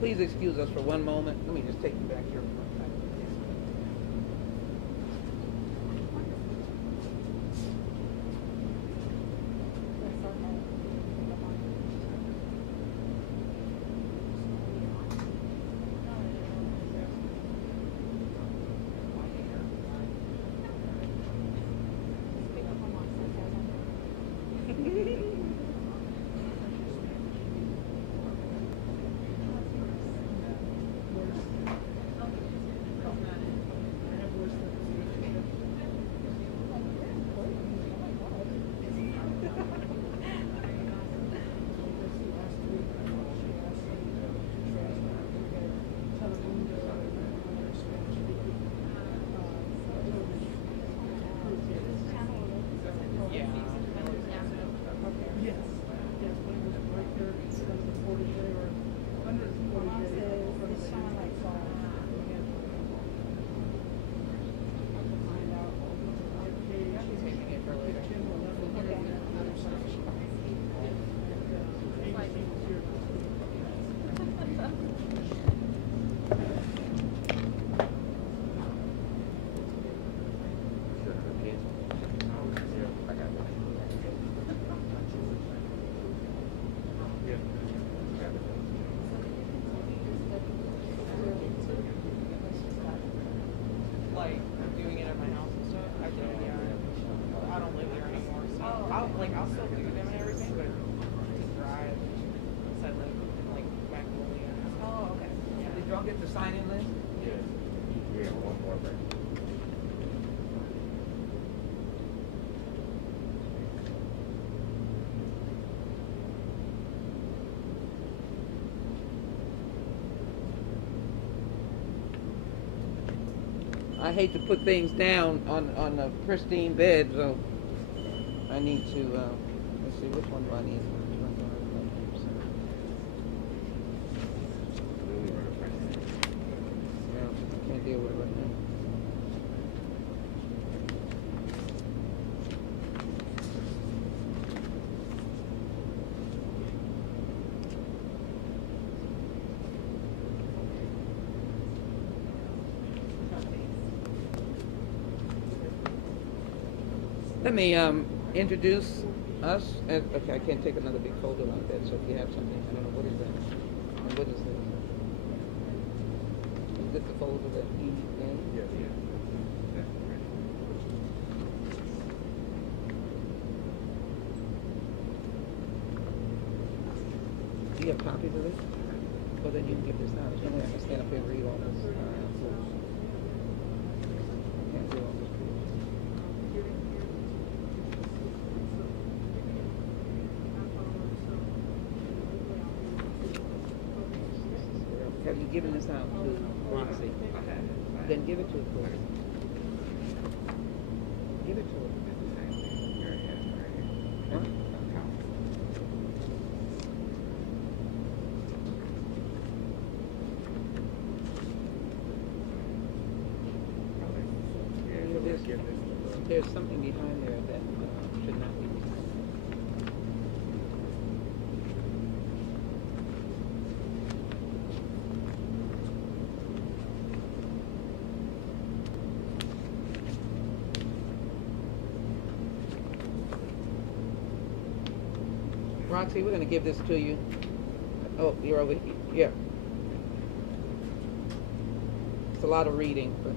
Please excuse us for one moment. Let me just take you back here. I'll still do them and everything, but to drive, since I live in like Magnolia. Oh, okay. Yeah. Did y'all get the sign-in list? Yes. We have one more thing. I hate to put things down on a pristine bed, so I need to, let's see, which one do I need? No, I can't deal with it right now. Let me introduce us. Okay, I can't take another big folder like that, so if you have something, I don't know, what is that? And what is this? Is this the folder that he gave? Yes, yes. Do you have copies of this? Well, then you can give this out. You don't have to stand up here and read all this. I can't do all this. Have you given this out to Roxy? Then give it to her. Give it to her. Huh? There's something behind there that should not be behind. Roxy, we're going to give this to you. Oh, you're over here. Yeah. It's a lot of reading, but.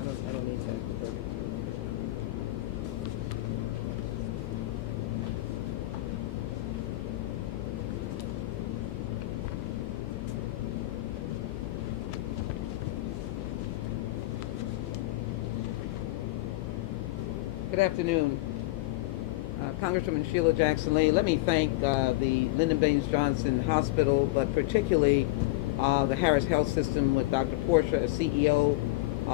I don't need that. Good afternoon. Congresswoman Sheila Jackson Lee, let me thank the Lyndon Baines Johnson Hospital, but particularly the Harris Health System with Dr. Portia as CEO,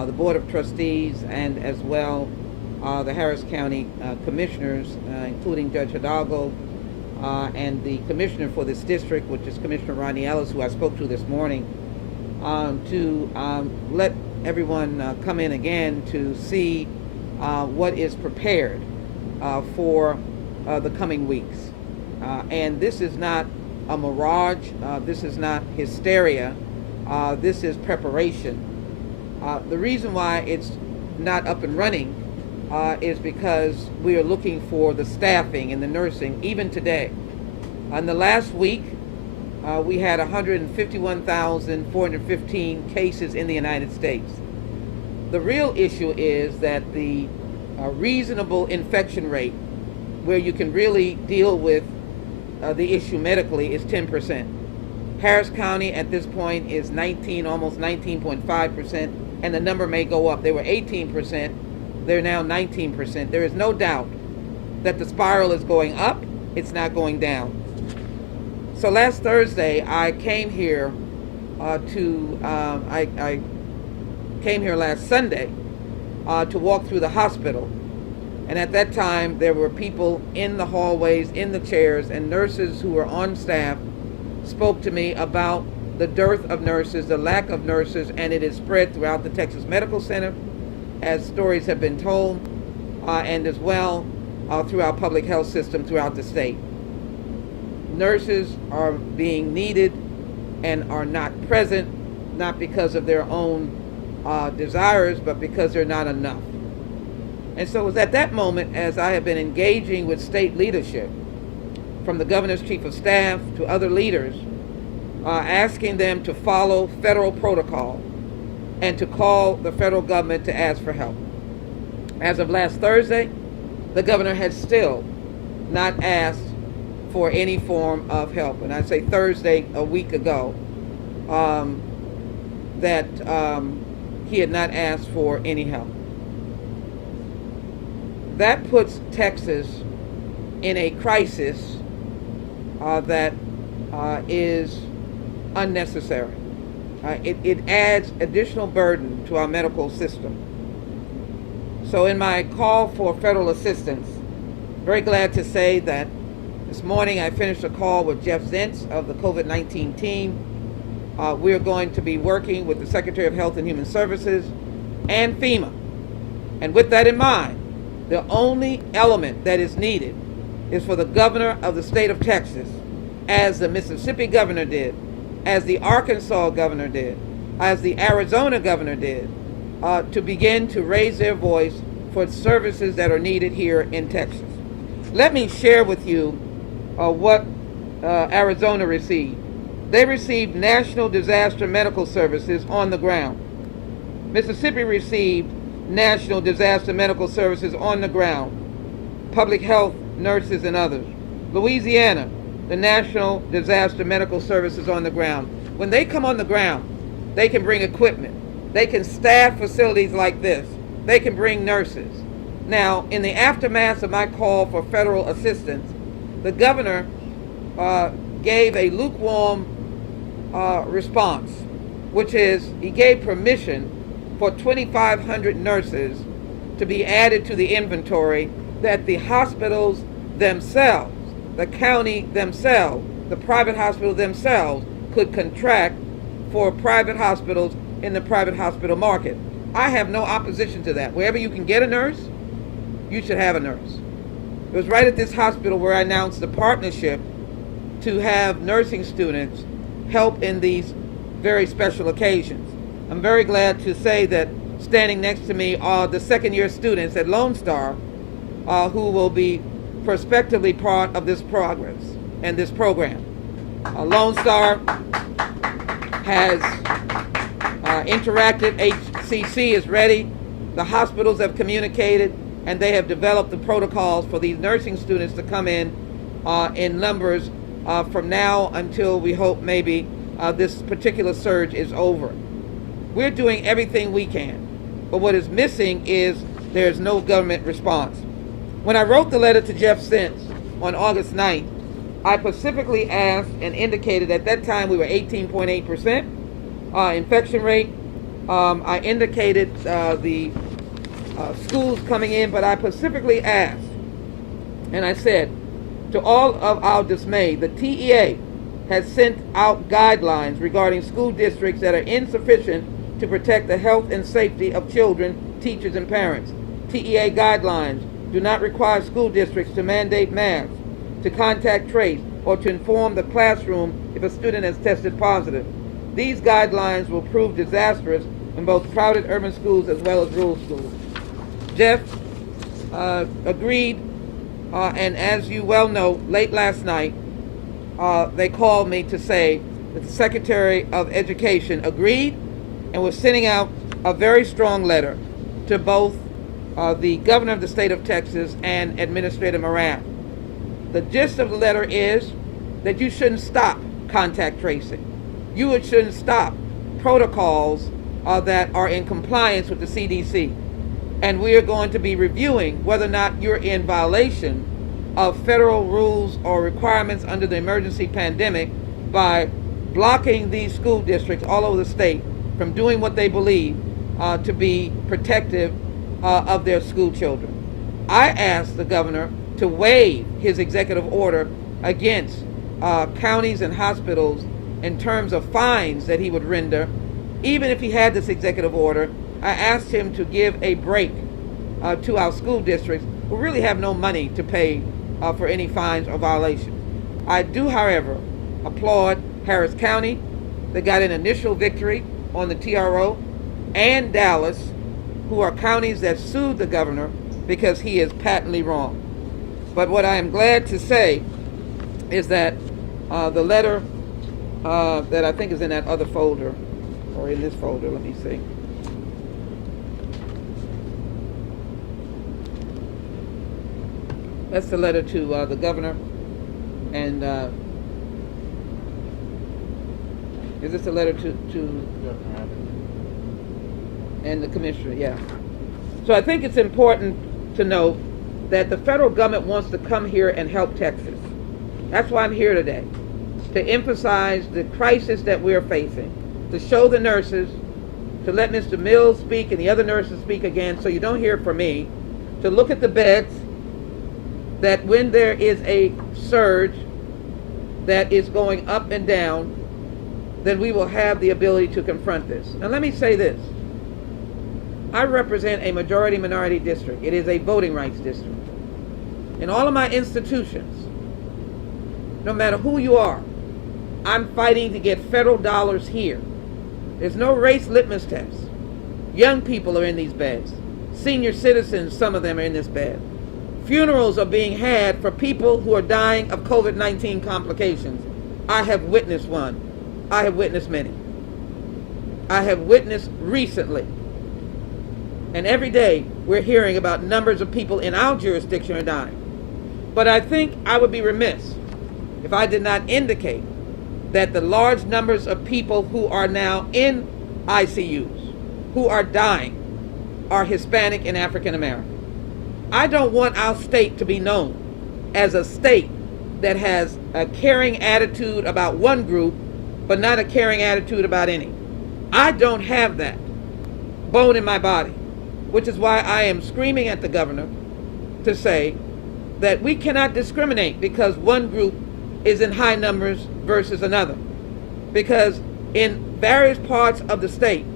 the Board of Trustees, and as well the Harris County Commissioners, including Judge Hidalgo, and the Commissioner for this district, which is Commissioner Rodney Ellis, who I spoke to this morning. to let everyone come in again to see what is prepared for the coming weeks. And this is not a mirage. This is not hysteria. This is preparation. The reason why it's not up and running is because we are looking for the staffing and the nursing, even today. In the last week, we had 151,415 cases in the United States. The real issue is that the reasonable infection rate, where you can really deal with the issue medically, is 10%. Harris County at this point is 19, almost 19.5%, and the number may go up. They were 18%, they're now 19%. There is no doubt that the spiral is going up, it's not going down. So last Thursday, I came here I came here last Sunday to walk through the hospital. And at that time, there were people in the hallways, in the chairs, and nurses who were on staff spoke to me about the dearth of nurses, the lack of nurses, and it is spread throughout the Texas Medical Center, as stories have been told, and as well through our public health system throughout the state. Nurses are being needed and are not present, not because of their own desires, but because they're not enough. And so it was at that moment, as I have been engaging with state leadership, from the governor's chief of staff to other leaders, asking them to follow federal protocol and to call the federal government to ask for help. As of last Thursday, the governor had still not asked for any form of help. And I say Thursday, a week ago, that he had not asked for any help. That puts Texas in a crisis that is unnecessary. It adds additional burden to our medical system. So in my call for federal assistance, very glad to say that this morning I finished a call with Jeff Zients of the COVID-19 team. We're going to be working with the Secretary of Health and Human Services and FEMA. And with that in mind, the only element that is needed is for the governor of the state of Texas, as the Mississippi governor did, as the Arkansas governor did, as the Arizona governor did, to begin to raise their voice for services that are needed here in Texas. Let me share with you what Arizona received. They received National Disaster Medical Services on the ground. Mississippi received National Disaster Medical Services on the ground, public health, nurses, and others. Louisiana, the National Disaster Medical Services on the ground. When they come on the ground, they can bring equipment. They can staff facilities like this. They can bring nurses. Now, in the aftermath of my call for federal assistance, the governor gave a lukewarm response, which is he gave permission for 2,500 nurses to be added to the inventory that the hospitals themselves, the county themselves, the private hospitals themselves could contract for private hospitals in the private hospital market. I have no opposition to that. Wherever you can get a nurse, you should have a nurse. It was right at this hospital where I announced the partnership to have nursing students help in these very special occasions. I'm very glad to say that standing next to me are the second-year students at Lone Star who will be prospectively part of this progress and this program. Lone Star has interacted. HCC is ready. The hospitals have communicated, and they have developed the protocols for these nursing students to come in numbers from now until we hope maybe this particular surge is over. We're doing everything we can, but what is missing is there's no government response. When I wrote the letter to Jeff Zients on August 9th, I specifically asked and indicated at that time we were 18.8% infection rate. I indicated the schools coming in, but I specifically asked, and I said, to all of our dismay, the TEA has sent out guidelines regarding school districts that are insufficient to protect the health and safety of children, teachers, and parents. TEA guidelines do not require school districts to mandate masks, to contact trace, or to inform the classroom if a student has tested positive. These guidelines will prove disastrous in both crowded urban schools as well as rural schools. Jeff agreed, and as you well know, late last night, they called me to say that the Secretary of Education agreed and was sending out a very strong letter to both the governor of the state of Texas and Administrator Moran. The gist of the letter is that you shouldn't stop contact tracing. You shouldn't stop protocols that are in compliance with the CDC. And we are going to be reviewing whether or not you're in violation of federal rules or requirements under the emergency pandemic by blocking these school districts all over the state from doing what they believe to be protective of their school children. I asked the governor to waive his executive order against counties and hospitals in terms of fines that he would render. Even if he had this executive order, I asked him to give a break to our school districts who really have no money to pay for any fines or violations. I do, however, applaud Harris County. They got an initial victory on the TRO, and Dallas, who are counties that sued the governor because he is patently wrong. But what I am glad to say is that the letter that I think is in that other folder, or in this folder, let me see. That's the letter to the governor, and is this a letter to and the commissioner? Yeah. So I think it's important to note that the federal government wants to come here and help Texas. That's why I'm here today, to emphasize the crisis that we're facing, to show the nurses, to let Mr. Mills speak and the other nurses speak again so you don't hear from me, to look at the beds, that when there is a surge that is going up and down, then we will have the ability to confront this. Now let me say this. I represent a majority-minority district. It is a voting rights district. In all of my institutions, no matter who you are, I'm fighting to get federal dollars here. There's no race litmus test. Young people are in these beds. Senior citizens, some of them are in this bed. Funerals are being had for people who are dying of COVID-19 complications. I have witnessed one. I have witnessed many. I have witnessed recently. And every day we're hearing about numbers of people in our jurisdiction are dying. But I think I would be remiss if I did not indicate that the large numbers of people who are now in ICUs, who are dying, are Hispanic and African American. I don't want our state to be known as a state that has a caring attitude about one group, but not a caring attitude about any. I don't have that bone in my body, which is why I am screaming at the governor to say that we cannot discriminate because one group is in high numbers versus another. Because in various parts of the state,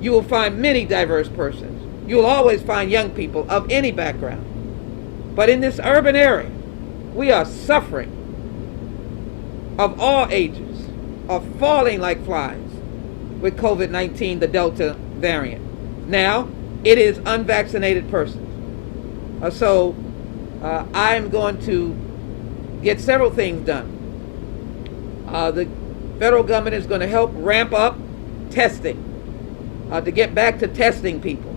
you will find many diverse persons. You will always find young people of any background. But in this urban area, we are suffering of all ages, of falling like flies with COVID-19, the Delta variant. Now, it is unvaccinated persons. So I'm going to get several things done. The federal government is going to help ramp up testing to get back to testing people,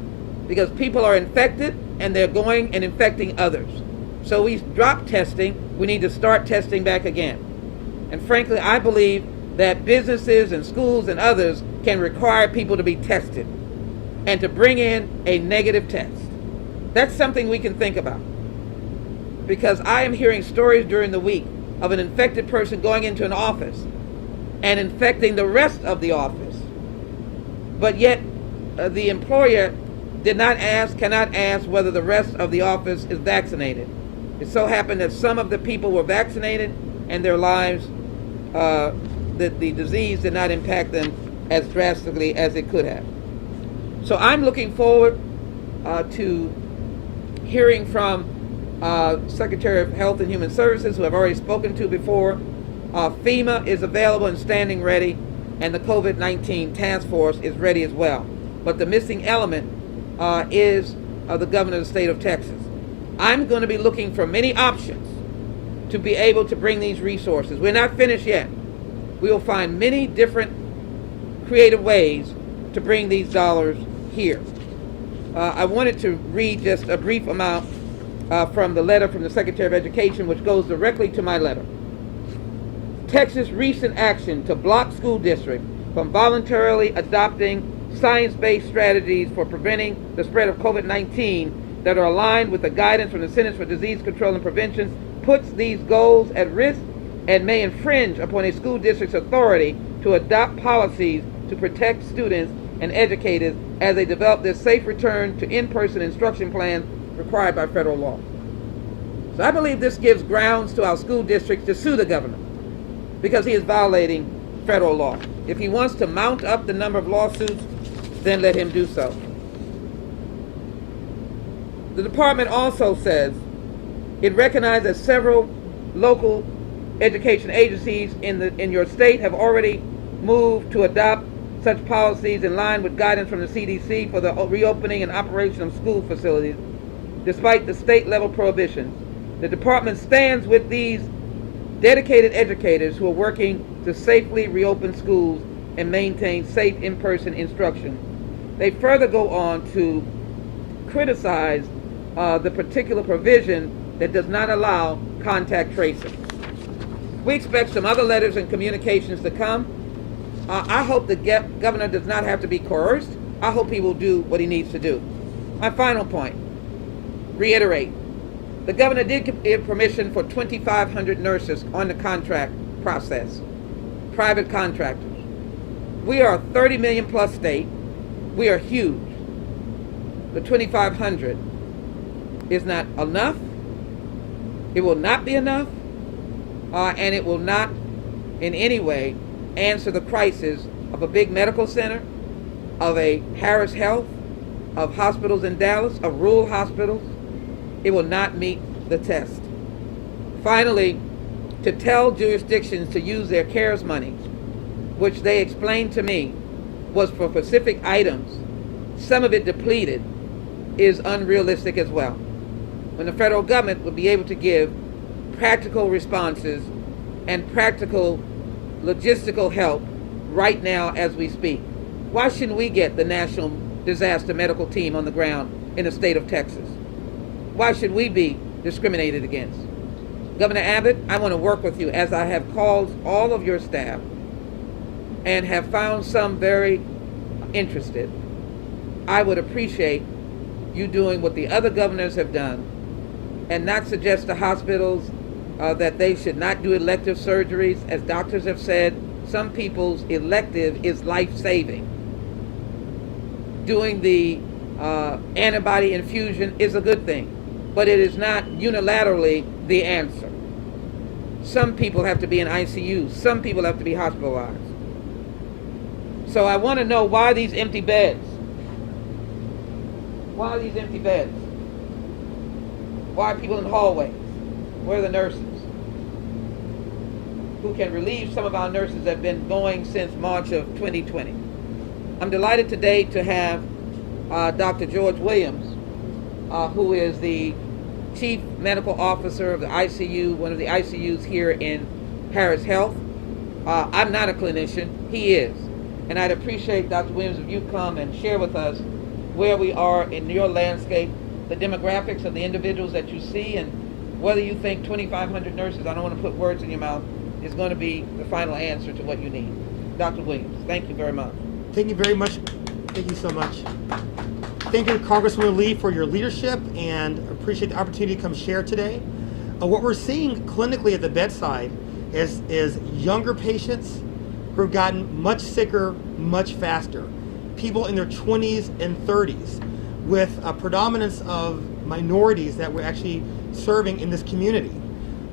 because people are infected and they're going and infecting others. So we dropped testing. We need to start testing back again. And frankly, I believe that businesses and schools and others can require people to be tested and to bring in a negative test. That's something we can think about. Because I am hearing stories during the week of an infected person going into an office and infecting the rest of the office. But yet the employer cannot ask whether the rest of the office is vaccinated. It so happened that some of the people were vaccinated and their lives the disease did not impact them as drastically as it could have. So I'm looking forward to hearing from Secretary of Health and Human Services, who I've already spoken to before. FEMA is available and standing ready, and the COVID-19 task force is ready as well. But the missing element is the governor of the state of Texas. I'm going to be looking for many options to be able to bring these resources. We're not finished yet. We will find many different creative ways to bring these dollars here. I wanted to read just a brief amount from the letter from the Secretary of Education, which goes directly to my letter. Texas' recent action to block school districts from voluntarily adopting science-based strategies for preventing the spread of COVID-19 that are aligned with the guidance from the Centers for Disease Control and Prevention puts these goals at risk and may infringe upon a school district's authority to adopt policies to protect students and educators as they develop their safe return to in-person instruction plans required by federal law. So I believe this gives grounds to our school districts to sue the governor because he is violating federal law. If he wants to mount up the number of lawsuits, then let him do so. The department also says it recognizes that several local education agencies in your state have already moved to adopt such policies in line with guidance from the CDC for the reopening and operation of school facilities, despite the state-level prohibitions. The department stands with these dedicated educators who are working to safely reopen schools and maintain safe in-person instruction. They further go on to criticize the particular provision that does not allow contact tracing. We expect some other letters and communications to come. I hope the governor does not have to be coerced. I hope he will do what he needs to do. My final point, reiterate, the governor did give permission for 2,500 nurses on the contract process, private contractors. We are a 30 million plus state. We are huge. The 2,500 is not enough. It will not be enough, and it will not in any way answer the crisis of a big medical center, of a Harris Health, of hospitals in Dallas, of rural hospitals. It will not meet the test. Finally, to tell jurisdictions to use their CARES money, which they explained to me was for specific items, some of it depleted, is unrealistic as well. When the federal government will be able to give practical responses and practical logistical help right now as we speak. Why shouldn't we get the National Disaster Medical Team on the ground in the state of Texas? Why should we be discriminated against? Governor Abbott, I want to work with you as I have called all of your staff and have found some very interested. I would appreciate you doing what the other governors have done and not suggest to hospitals that they should not do elective surgeries. As doctors have said, some people's elective is life-saving. Doing the antibody infusion is a good thing, but it is not unilaterally the answer. Some people have to be in ICU. Some people have to be hospitalized. So I want to know, why these empty beds? Why are these empty beds? Why are people in the hallways? Where are the nurses? Who can relieve some of our nurses that have been going since March of 2020. I'm delighted today to have Dr. George Williams, who is the Chief Medical Officer of the ICU, one of the ICUs here in Harris Health. I'm not a clinician, he is. And I'd appreciate, Dr. Williams, if you come and share with us where we are in your landscape, the demographics of the individuals that you see, and whether you think 2,500 nurses, I don't want to put words in your mouth, is going to be the final answer to what you need. Dr. Williams, thank you very much. Thank you very much. Thank you so much. Thank you, Congresswoman Lee, for your leadership, and appreciate the opportunity to come share today. What we're seeing clinically at the bedside is younger patients who have gotten much sicker much faster. People in their 20s and 30s, with a predominance of minorities that we're actually serving in this community.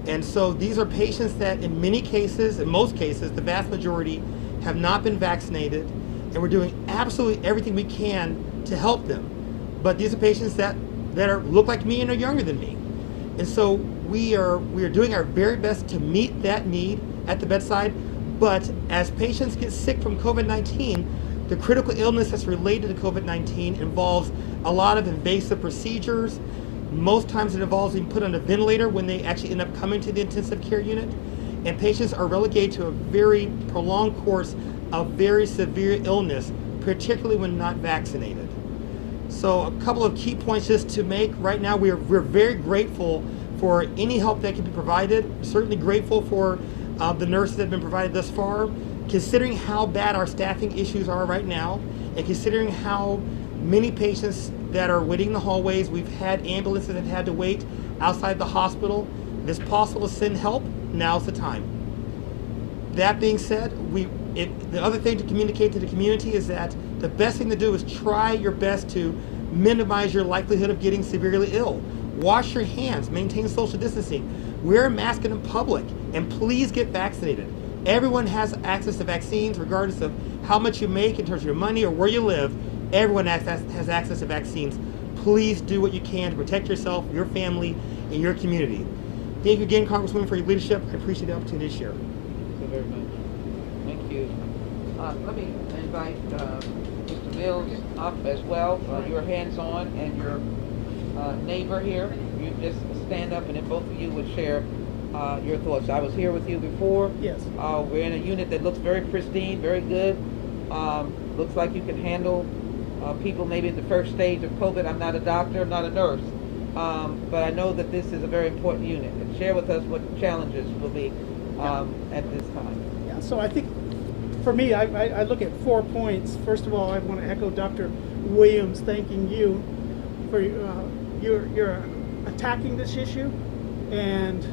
And so these are patients that in many cases, in most cases, the vast majority have not been vaccinated, and we're doing absolutely everything we can to help them. But these are patients that look like me and are younger than me. And so we are doing our very best to meet that need at the bedside. But as patients get sick from COVID-19, the critical illness that's related to COVID-19 involves a lot of invasive procedures. Most times it involves being put on a ventilator when they actually end up coming to the intensive care unit. And patients are relegated to a very prolonged course of very severe illness, particularly when not vaccinated. So a couple of key points just to make. Right now we're very grateful for any help that can be provided. Certainly grateful for the nurses that have been provided thus far. Considering how bad our staffing issues are right now, and considering how many patients that are waiting in the hallways, we've had ambulances that had to wait outside the hospital. If it's possible to send help, now's the time. That being said, the other thing to communicate to the community is that the best thing to do is try your best to minimize your likelihood of getting severely ill. Wash your hands, maintain social distancing, wear a mask in public, and please get vaccinated. Everyone has access to vaccines regardless of how much you make in terms of your money or where you live. Everyone has access to vaccines. Please do what you can to protect yourself, your family, and your community. Thank you again, Congresswoman, for your leadership. I appreciate the opportunity to share. Thank you very much. Thank you. Let me invite Mr. Mills up as well. You're hands-on, and your neighbor here. You just stand up, and then both of you would share your thoughts. I was here with you before. Yes. We're in a unit that looks very pristine, very good. Looks like you can handle people maybe at the first stage of COVID. I'm not a doctor, I'm not a nurse, but I know that this is a very important unit. And share with us what the challenges will be at this time. Yeah, so I think for me, I look at 4 points. First of all, I want to echo Dr. Williams thanking you for your attacking this issue and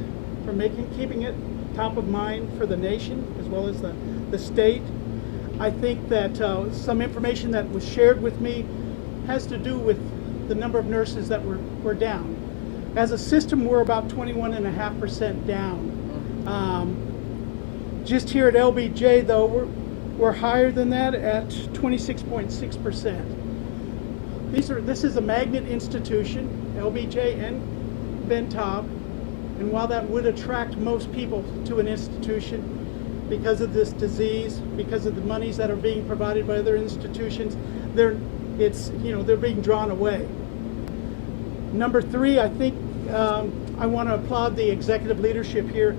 for keeping it top of mind for the nation as well as the state. I think that some information that was shared with me has to do with the number of nurses that were down. As a system, we're about 21.5% down. Just here at LBJ, though, we're higher than that at 26.6%. This is a magnet institution, LBJ and Ben Taub, and while that would attract most people to an institution because of this disease, because of the monies that are being provided by other institutions, they're being drawn away. Number 3, I think I want to applaud the executive leadership here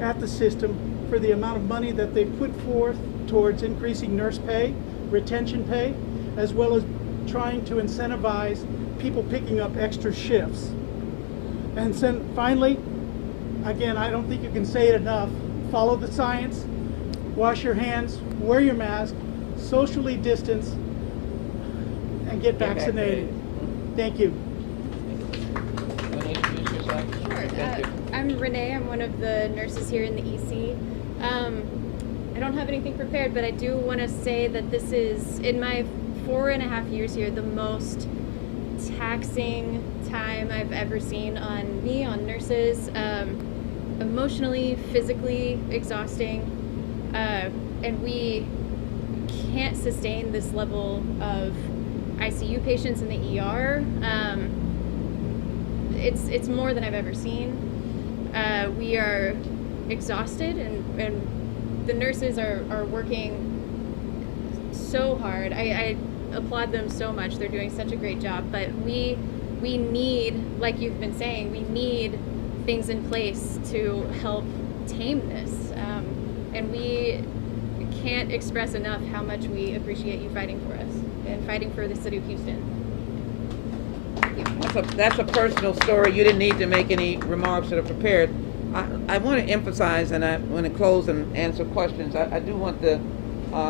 at the system for the amount of money that they put forth towards increasing nurse pay, retention pay, as well as trying to incentivize people picking up extra shifts. And then finally, again, I don't think you can say it enough, follow the science, wash your hands, wear your mask, socially distance, and get vaccinated. Thank you. Want to introduce yourself? Sure. Thank you. I'm Renee. I'm one of the nurses here in the EC. I don't have anything prepared, but I do want to say that this is, in my 4.5 years here, the most taxing time I've ever seen on me, on nurses, emotionally, physically exhausting, and we can't sustain this level of ICU patients in the ER. It's more than I've ever seen. We are exhausted, and the nurses are working so hard. I applaud them so much. They're doing such a great job, but we need, like you've been saying, we need things in place to help tame this, and we can't express enough how much we appreciate you fighting for us and fighting for the city of Houston. Thank you. That's a personal story. You didn't need to make any remarks that are prepared. I want to emphasize, and I want to close and answer questions. I do want the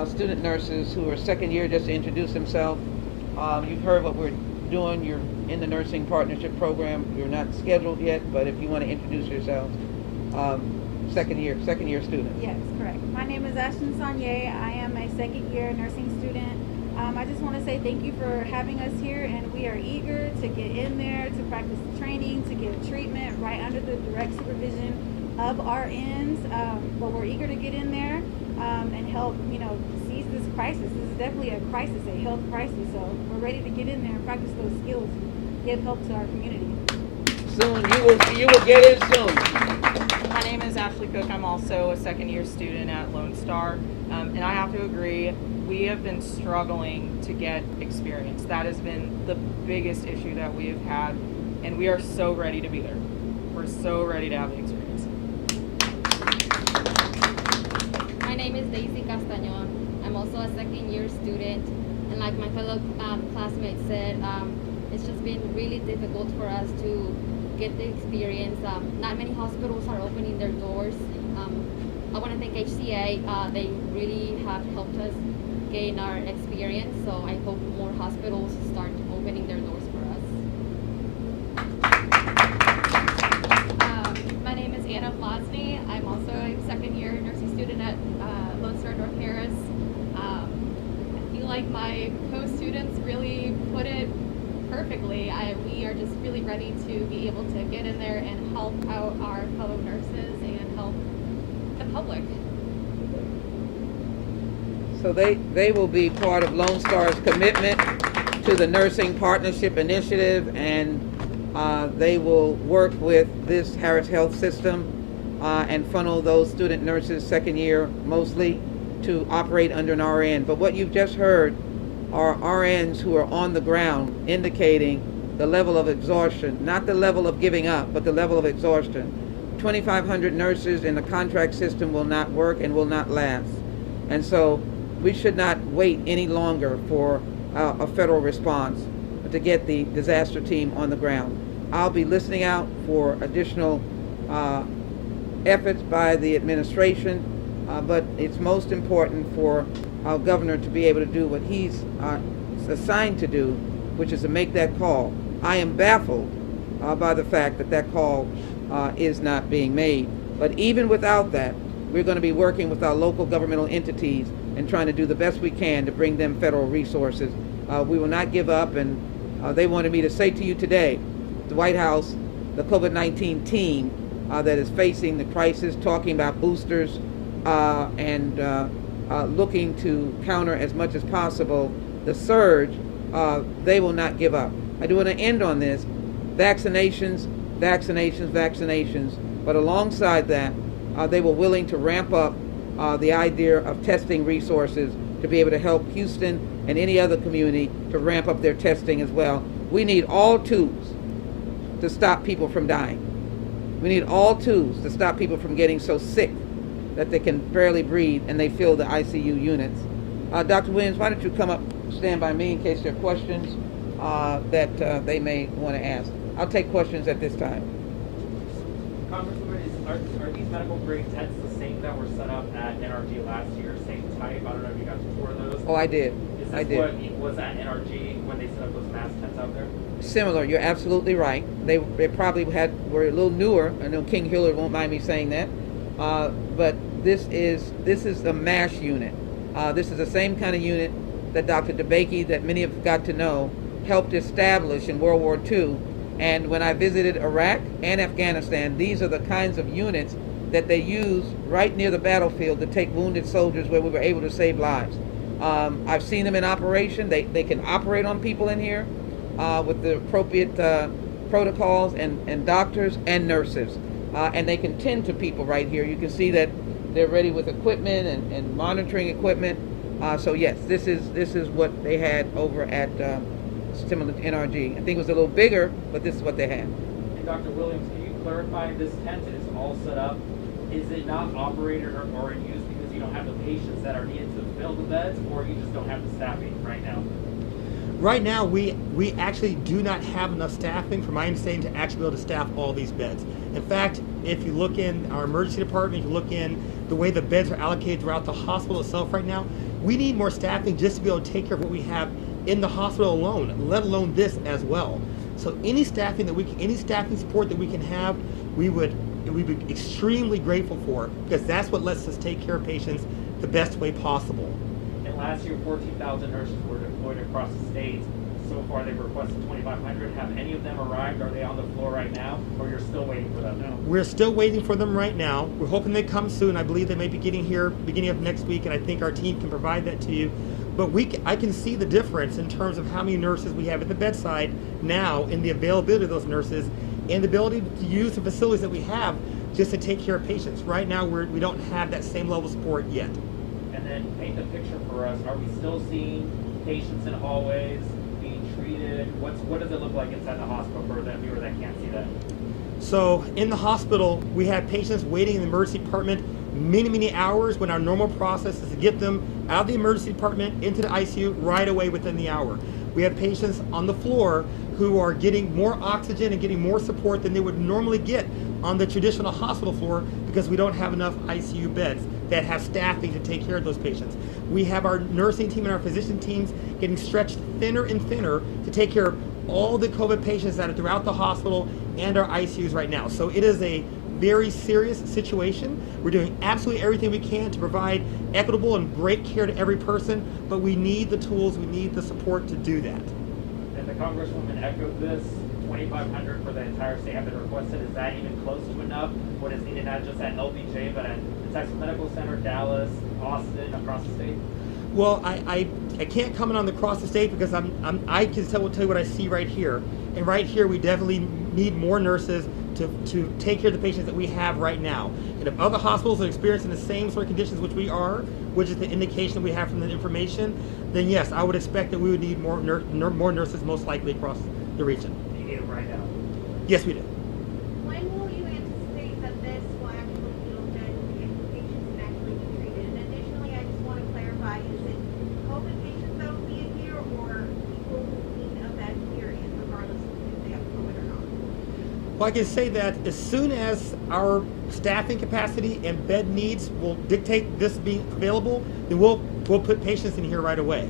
student nurses who are second year just to introduce themselves. You've heard what we're doing. You're in the nursing partnership program. You're not scheduled yet, but if you want to introduce yourselves, second year student. Yes, correct. My name is Ashton Sanye. I am a second year nursing student. I just want to say thank you for having us here, and we are eager to get in there, to practice training, to give treatment right under the direct supervision of RNs, but we're eager to get in there and help, seize this crisis. This is definitely a crisis, a health crisis. So we're ready to get in there and practice those skills and give help to our community. Soon, you will get in soon. My name is Ashley Cook. I'm also a second-year student at Lone Star, and I have to agree, we have been struggling to get experience. That has been the biggest issue that we have had, and we are so ready to be there. We're so ready to have the experience. My name is Daisy Castañon. I'm also a second-year student, and like my fellow classmates said, it's just been really difficult for us to get the experience. Not many hospitals are opening their doors. I want to thank HCA. They really have helped us gain our experience, so I hope more hospitals start opening their doors for us. My name is Anna Flosny. I'm also a second-year nursing student at Lone Star North Harris. I feel like my co-students really put it perfectly. We are just really ready to be able to get in there and help out our fellow nurses and help the public. So they will be part of Lone Star's commitment to the Nursing Partnership Initiative, and they will work with this Harris Health System and funnel those student nurses, second year mostly, to operate under an RN. But what you've just heard are RNs who are on the ground indicating the level of exhaustion, not the level of giving up, but the level of exhaustion. 2,500 nurses in the contract system will not work and will not last. And so we should not wait any longer for a federal response to get the disaster team on the ground. I'll be listening out for additional efforts by the administration, but it's most important for our governor to be able to do what he's assigned to do, which is to make that call. I am baffled by the fact that that call is not being made. But even without that, we're going to be working with our local governmental entities and trying to do the best we can to bring them federal resources. We will not give up, and they wanted me to say to you today, the White House, the COVID-19 team that is facing the crisis, talking about boosters and looking to counter as much as possible the surge, they will not give up. I do want to end on this. Vaccinations, vaccinations, vaccinations. But alongside that, they were willing to ramp up the idea of testing resources to be able to help Houston and any other community to ramp up their testing as well. We need all tools to stop people from dying. We need all tools to stop people from getting so sick that they can barely breathe and they fill the ICU units. Dr. Williams, why don't you come up, stand by me in case there are questions that they may want to ask. I'll take questions at this time. Congresswoman, are these medical grade tents the same that were set up at NRG last year? Same type? I don't know if you got to tour those. Oh, I did. Is I this did. what was at NRG when they set up those mass tents out there? Similar, you're absolutely right. They probably were a little newer. I know King Hillard won't mind me saying that. But this is a MASH unit. This is the same kind of unit that Dr. DeBakey, that many have got to know, helped establish in World War II. And when I visited Iraq and Afghanistan, these are the kinds of units that they use right near the battlefield to take wounded soldiers where we were able to save lives. I've seen them in operation. They can operate on people in here with the appropriate protocols and doctors and nurses. And they can tend to people right here. You can see that they're ready with equipment and monitoring equipment. So yes, this is what they had over at similar to NRG. I think it was a little bigger, but this is what they had. And Dr. Williams, can you clarify, this tent is all set up? Is it not operated or in use because you don't have the patients that are needed to fill the beds, or you just don't have the staffing right now? Right now, we actually do not have enough staffing, from my understanding, to actually be able to staff all these beds. In fact, if you look in our emergency department, if you look in the way the beds are allocated throughout the hospital itself right now, we need more staffing just to be able to take care of what we have in the hospital alone, let alone this as well. So any staffing support that we can have, we'd be extremely grateful for, because that's what lets us take care of patients the best way possible. And last year, 14,000 nurses were deployed across the state. so far they've requested 2,500. Have any of them arrived? Are they on the floor right now, or you're still waiting for them? No. We're still waiting for them right now. We're hoping they come soon. I believe they may be getting here beginning of next week, and I think our team can provide that to you. But I can see the difference in terms of how many nurses we have at the bedside now, and the availability of those nurses, and the ability to use the facilities that we have just to take care of patients. Right now, we don't have that same level of support yet. And then paint the picture for us. Are we still seeing patients in hallways being treated? What does it look like inside the hospital for that viewer that can't see that? So in the hospital, we have patients waiting in the emergency department many hours, when our normal process is to get them out of the emergency department into the ICU right away within the hour. We have patients on the floor who are getting more oxygen and getting more support than they would normally get on the traditional hospital floor, because we don't have enough ICU beds that have staffing to take care of those patients. We have our nursing team and our physician teams getting stretched thinner and thinner to take care of all the COVID patients that are throughout the hospital and our ICUs right now. So it is a very serious situation. We're doing absolutely everything we can to provide equitable and great care to every person, but we need the tools, we need the support to do that. And the Congresswoman echoed this. 2,500 for the entire state have been requested. Is that even close to enough? What is needed not just at LBJ, but at the Texas Medical Center, Dallas, Austin, across the state? Well, I can't comment on the cross the state, because I can tell you what I see right here. And right here, we definitely need more nurses to take care of the patients that we have right now. And if other hospitals are experiencing the same sort of conditions which we are, which is the indication we have from the information, then yes, I would expect that we would need more nurses most likely across the region. You need them right now. Yes, we do. When will you anticipate that this will actually be open and patients can actually be treated? And additionally, I just want to clarify, is it COVID patients that will be in here, or people who need a bed period, regardless of if they have COVID or not? Well, I can say that as soon as our staffing capacity and bed needs will dictate this being available, then we'll put patients in here right away.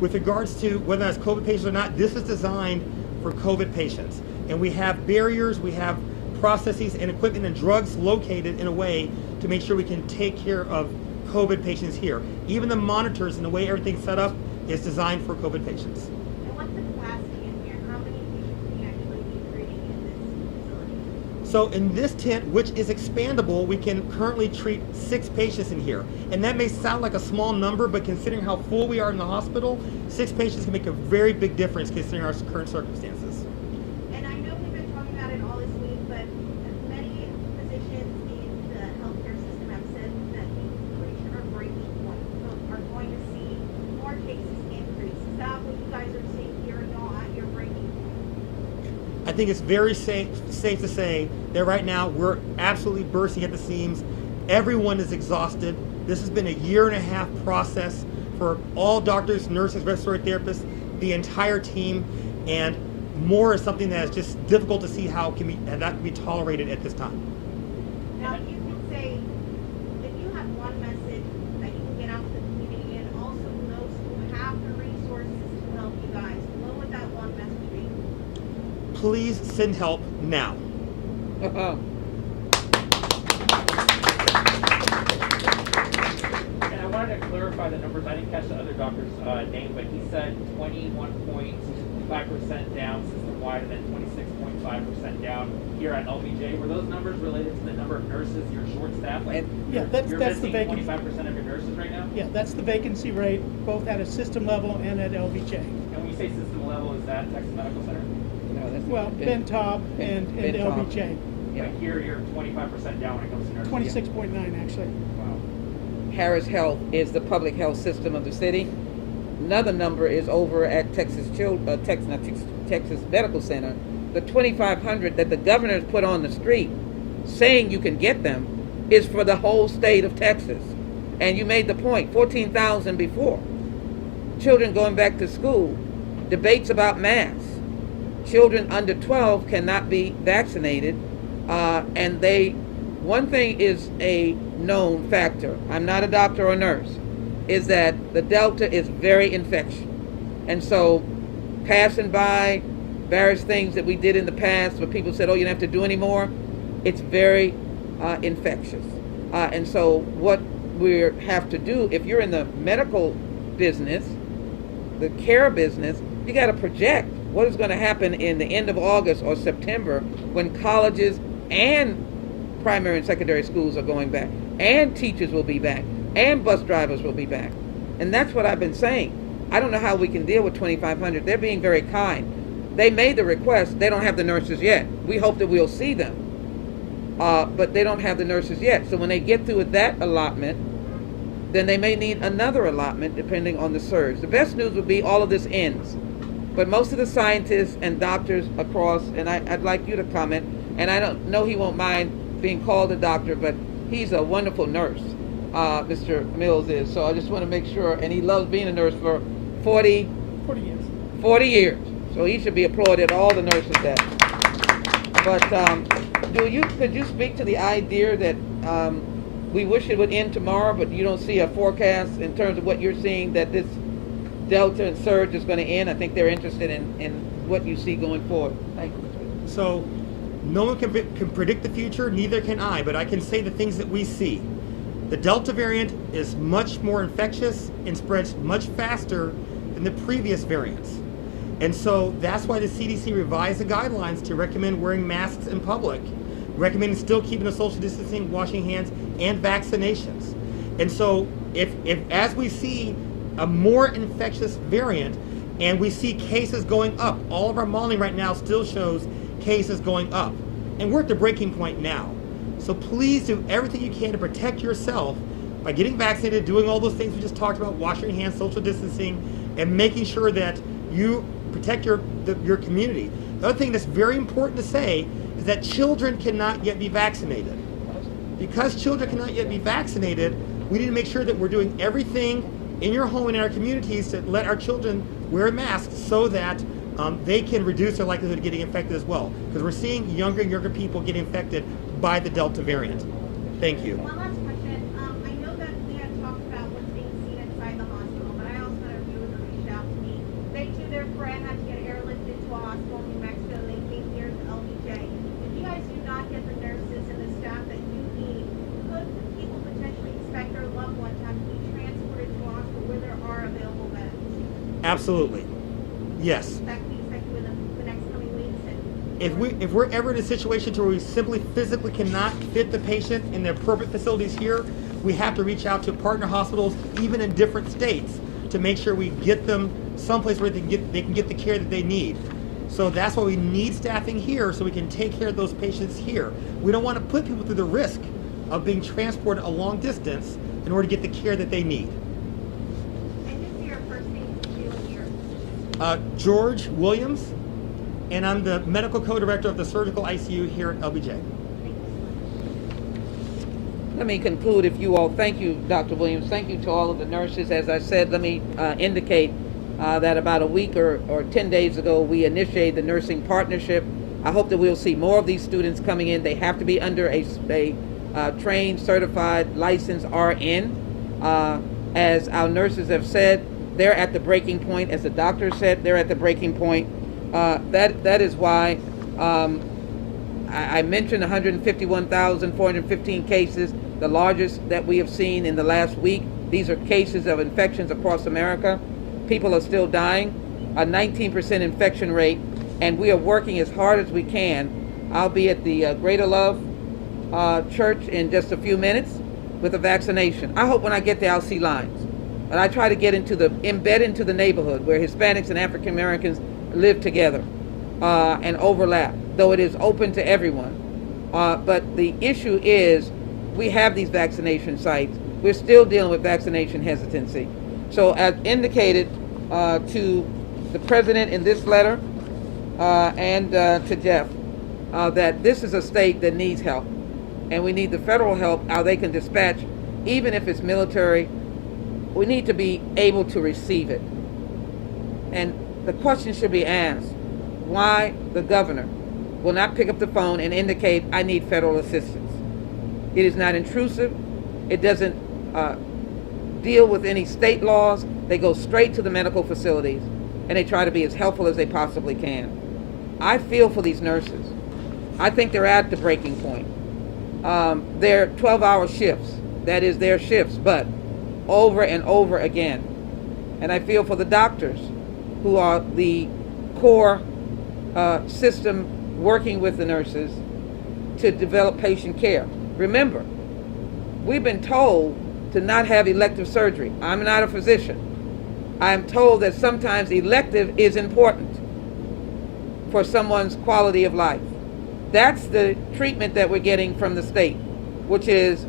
With regards to whether that's COVID patients or not, this is designed for COVID patients. And we have barriers, we have processes and equipment and drugs located in a way to make sure we can take care of COVID patients here. Even the monitors and the way everything's set up is designed for COVID patients. And what's the capacity in here? How many patients can you actually be treating in this facility? So in this tent, which is expandable, we can currently treat 6 patients in here. And that may sound like a small number, but considering how full we are in the hospital, 6 patients can make a very big difference considering our current circumstances. And I know we've been talking about it all this week, but many physicians in the healthcare system have said that we've reached our breaking point. So are going to see more cases increase. Is that what you guys are seeing here, y'all, at your breaking point? I think it's very safe to say that right now we're absolutely bursting at the seams. Everyone is exhausted. This has been a 1.5-year process for all doctors, nurses, respiratory therapists, the entire team, and more is something that is just difficult to see how that can be tolerated at this time. Now, if you could say, if you have one message that you can get out to the community and also those who have the resources to help you guys, what would that one message be? Please send help now. And I wanted to clarify the numbers. I didn't catch the other doctor's name, but he said 21.5% down system-wide and then 26.5% down here at LBJ. Were those numbers related to the number of nurses you're short-staffed? Like, Yeah, that's you're the missing vacancy. 25% of your nurses right now? Yeah, that's the vacancy rate, both at a system level and at LBJ. And when you say system level, is that Texas Medical Center? No, that's Well, Ben Taub and Ben Taub. LBJ, Yeah. Like here, you're 25% down when it comes to nurses. 26.9 actually. Wow. Harris Health is the public health system of the city. Another number is over at Texas Medical Center. The 2,500 that the governor's put on the street saying you can get them is for the whole state of Texas. And you made the point, 14,000 before. Children going back to school, debates about masks. Children under 12 cannot be vaccinated. And one thing is a known factor. I'm not a doctor or nurse. Is that the Delta is very infectious. And so passing by various things that we did in the past where people said, oh, you don't have to do anymore, it's very infectious. And so what we have to do, if you're in the medical business, the care business, you got to project what is going to happen in the end of August or September when colleges and primary and secondary schools are going back, and teachers will be back, and bus drivers will be back. And that's what I've been saying. I don't know how we can deal with 2,500. They're being very kind. They made the request. They don't have the nurses yet. We hope that we'll see them. But they don't have the nurses yet. So when they get through with that allotment, then they may need another allotment depending on the surge. The best news would be all of this ends. But most of the scientists and doctors across, and I'd like you to comment, and I don't know he won't mind being called a doctor, but he's a wonderful nurse, Mr. Mills is. So I just want to make sure, and he loves being a nurse for 40 years. 40 years. So he should be applauded, all the nurses that. But could you speak to the idea that we wish it would end tomorrow, but you don't see a forecast in terms of what you're seeing that this Delta and surge is going to end? I think they're interested in what you see going forward. Thank you. So no one can predict the future, neither can I, but I can say the things that we see. The Delta variant is much more infectious and spreads much faster than the previous variants. And so that's why the CDC revised the guidelines to recommend wearing masks in public, recommending still keeping the social distancing, washing hands, and vaccinations. And so if as we see a more infectious variant and we see cases going up, all of our modeling right now still shows cases going up. And we're at the breaking point now. So please do everything you can to protect yourself by getting vaccinated, doing all those things we just talked about, washing your hands, social distancing, and making sure that you protect your community. The other thing that's very important to say is that children cannot yet be vaccinated. Because children cannot yet be vaccinated, we need to make sure that we're doing everything in your home and in our communities to let our children wear masks so that they can reduce their likelihood of getting infected as well. Because we're seeing younger and younger people getting infected by the Delta variant. Thank you. One last question. I know that we had talked about what's being seen inside the hospital, but I also had a viewer that reached out to me. They too, their friend had to get airlifted to a hospital in New Mexico. They came here to LBJ. If you guys do not get the nurses and the staff that you need, could people potentially expect their loved ones to have to be transported to a hospital where there are available beds? Absolutely. Yes. That can be expected within the next coming weeks. If we're ever in a situation where we simply physically cannot fit the patient in the appropriate facilities here, we have to reach out to partner hospitals, even in different states, to make sure we get them someplace where they can get the care that they need. So that's why we need staffing here, so we can take care of those patients here. We don't want to put people through the risk of being transported a long distance in order to get the care that they need. And just your first name, Sheila, George Williams, and I'm the medical co-director of the surgical ICU here at LBJ. Let me conclude, if you all, thank you, Dr. Williams. Thank you to all of the nurses. As I said, let me indicate that about a week or 10 days ago, we initiated the nursing partnership. I hope that we'll see more of these students coming in. They have to be under a trained, certified, licensed RN. As our nurses have said, they're at the breaking point. As the doctor said, they're at the breaking point. That is why I mentioned 151,415 cases, the largest that we have seen in the last week. These are cases of infections across America. People are still dying, a 19% infection rate, and we are working as hard as we can. I'll be at the Greater Love Church in just a few minutes with a vaccination. I hope when I get there I'll see lines. And I try to get embed into the neighborhood where Hispanics and African Americans live together and overlap, though it is open to everyone. But the issue is we have these vaccination sites. We're still dealing with vaccination hesitancy. So as indicated to the president in this letter and to Jeff, that this is a state that needs help. And we need the federal help, how they can dispatch, even if it's military. We need to be able to receive it. And the question should be asked, why the governor will not pick up the phone and indicate, I need federal assistance. It is not intrusive. It doesn't deal with any state laws. They go straight to the medical facilities and they try to be as helpful as they possibly can. I feel for these nurses. I think they're at the breaking point. They're 12-hour shifts. That is their shifts, but over and over again. And I feel for the doctors who are the core system working with the nurses to develop patient care. Remember, we've been told to not have elective surgery. I'm not a physician. I am told that sometimes elective is important for someone's quality of life. That's the treatment that we're getting from the state, which is,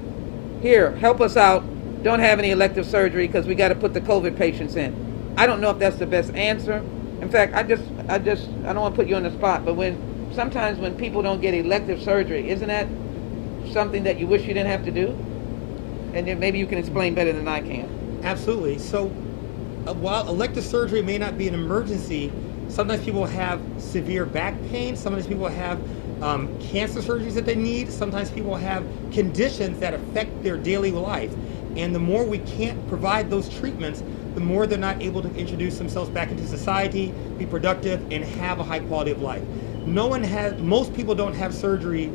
here, help us out, don't have any elective surgery because we got to put the COVID patients in. I don't know if that's the best answer. In fact, I don't want to put you on the spot, but sometimes when people don't get elective surgery, isn't that something that you wish you didn't have to do? And then maybe you can explain better than I can. Absolutely. So while elective surgery may not be an emergency, sometimes people have severe back pain, sometimes people have cancer surgeries that they need, sometimes people have conditions that affect their daily life. And the more we can't provide those treatments, the more they're not able to introduce themselves back into society, be productive, and have a high quality of life. Most people don't have surgery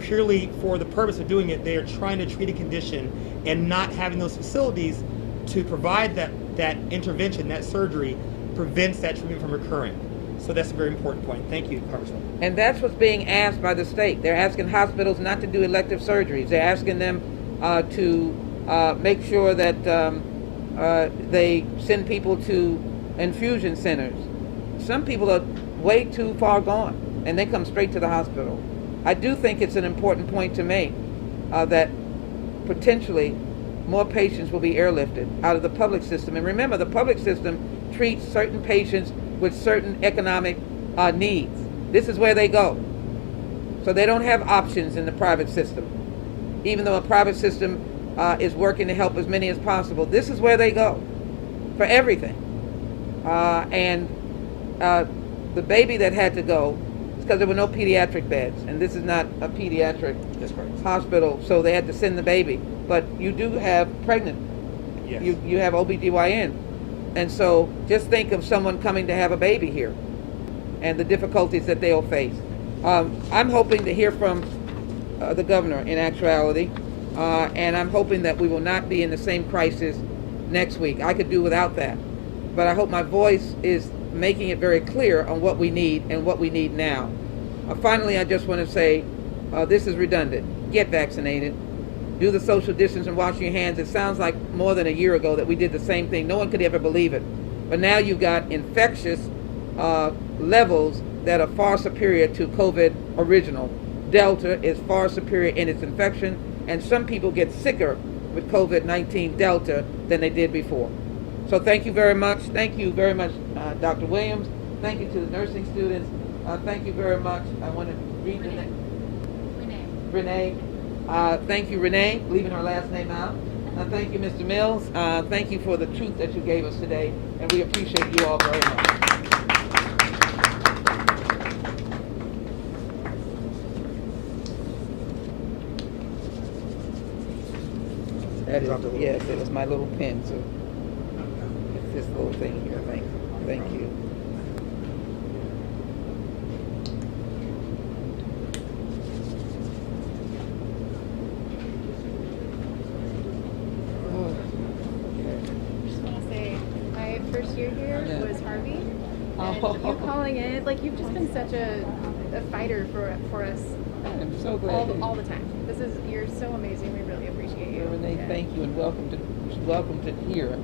purely for the purpose of doing it. They are trying to treat a condition, and not having those facilities to provide that intervention, that surgery, prevents that treatment from occurring. So that's a very important point. Thank you, Congresswoman. And that's what's being asked by the state. They're asking hospitals not to do elective surgeries. They're asking them to make sure that they send people to infusion centers. Some people are way too far gone, and they come straight to the hospital. I do think it's an important point to make that potentially more patients will be airlifted out of the public system. And remember, the public system treats certain patients with certain economic needs. This is where they go. So they don't have options in the private system. Even though a private system is working to help as many as possible, this is where they go for everything. And the baby that had to go is because there were no pediatric beds, and this is not a pediatric hospital, so they had to send the baby. But you do have pregnant. Yes. You have OBGYN. And so just think of someone coming to have a baby here and the difficulties that they'll face. I'm hoping to hear from the governor in actuality, and I'm hoping that we will not be in the same crisis next week. I could do without that. But I hope my voice is making it very clear on what we need and what we need now. Finally, I just want to say, this is redundant. Get vaccinated. Do the social distance and wash your hands. It sounds like more than a year ago that we did the same thing. No one could ever believe it. But now you've got infectious levels that are far superior to COVID original. Delta is far superior in its infection, and some people get sicker with COVID-19 Delta than they did before. So thank you very much. Thank you very much, Dr. Williams. Thank you to the nursing students. Thank you very much. I want to read the name. Renee. Thank you, Renee, leaving her last name out. Thank you, Mr. Mills. Thank you for the truth that you gave us today, and we appreciate you all very much. That is, yes, it was my little pen, so it's this little thing here. Thank you. First year here was Harvey, and you calling in, like, you've just been such a fighter for us. I'm so glad all the time. You're so amazing. We really appreciate you. Renee, thank you, and welcome to here.